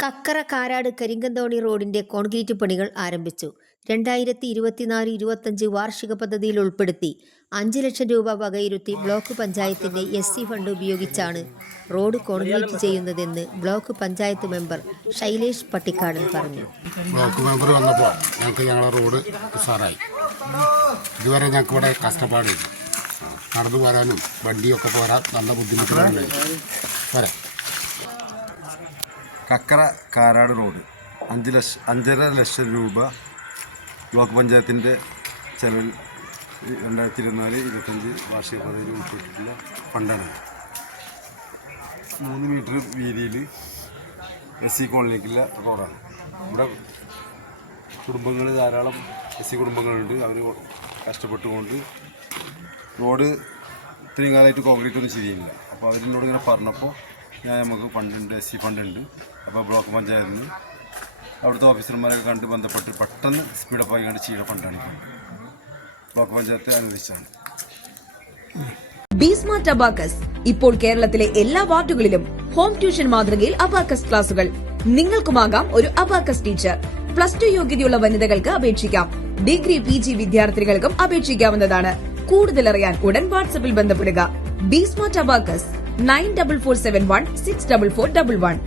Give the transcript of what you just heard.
കക്കറ കാരാട് കരിങ്കന്തോണി റോഡിന്റെ കോൺക്രീറ്റ് പണികൾ ആരംഭിച്ചു. 2024-25 വാർഷിക പദ്ധതിയിൽ ഉൾപ്പെടുത്തി 5 ലക്ഷം രൂപ വകയിരുത്തി ബ്ലോക്ക് പഞ്ചായത്തിന്റെ SC ഫണ്ട് ഉപയോഗിച്ചാണ് റോഡ് കോൺക്രീറ്റ് ചെയ്യുന്നതെന്ന് ബ്ലോക്ക് പഞ്ചായത്ത് മെമ്പർ ശൈലേഷ് പട്ടിക്കാടൻ പറഞ്ഞു. ബ്ലോക്ക് മെമ്പർ വന്നപ്പോൾ ഞങ്ങൾക്ക് ഞങ്ങളുടെ റോഡ് ഉസാറായി. ഇതുവരെ ഞങ്ങൾക്ക് ഇവിടെ കഷ്ടപ്പാടില്ല. നടന്നു പോരാനും വണ്ടിയൊക്കെ പോരാൻ നല്ല ബുദ്ധിമുട്ടുകളുണ്ട്. വരാം. കക്കറ കാരാട് റോഡ് 5.5 ലക്ഷം രൂപ ബ്ലോക്ക് പഞ്ചായത്തിൻ്റെ ചെലവിൽ 2024-25 വാർഷിക പദ്ധതിയിൽ ഉൾപ്പെട്ടിട്ടുള്ള ഫണ്ടാണ്. 3 മീറ്റർ വീതിയിൽ SC കോളനിക്കുള്ള റോഡാണ്. ഇവിടെ കുടുംബങ്ങൾ ധാരാളം SC കുടുംബങ്ങളുണ്ട്. അവർ കഷ്ടപ്പെട്ടുകൊണ്ട് റോഡ് ഇത്രയും കാലമായിട്ട് കോൺക്രീറ്റ് ഒന്നും ശരിയില്ല. അപ്പോൾ അവരിനോട് ഇങ്ങനെ പറഞ്ഞപ്പോൾ നമുക്ക് ഫണ്ടുണ്ട്, SC ഫണ്ടുണ്ട്. അപ്പോൾ ബ്ലോക്ക് പഞ്ചായത്തിൽ നിന്ന് അവിടുത്തെ ഓഫീസർമാരൊക്കെ കണ്ട് ബന്ധപ്പെട്ട് പെട്ടെന്ന് സ്പീഡപ്പായി കണ്ട് ചെയ്യുന്ന ഫണ്ടാണ് ഈ ഫണ്ട്. ബ്ലോക്ക് പഞ്ചായത്ത് അനുവദിച്ചാണ്. ബിസ്മാർട്ട് അബാക്കസ് ഇപ്പോൾ കേരളത്തിലെ എല്ലാ വാർഡുകളിലും ഹോം ട്യൂഷൻ മാതൃകയിൽ അബാക്കസ് ക്ലാസുകൾ. നിങ്ങൾക്കുമാകാം ഒരു അബാക്കസ് ടീച്ചർ. +2 യോഗ്യതയുള്ള വനിതകൾക്ക് അപേക്ഷിക്കാം. ഡിഗ്രി PG വിദ്യാർത്ഥികൾക്കും അപേക്ഷിക്കാവുന്നതാണ്. കൂടുതലറിയാൻ ഉടൻ വാട്സ്ആപ്പിൽ ബന്ധപ്പെടുക. ബിസ്മാർട്ട് അബാക്കസ് 9447164411.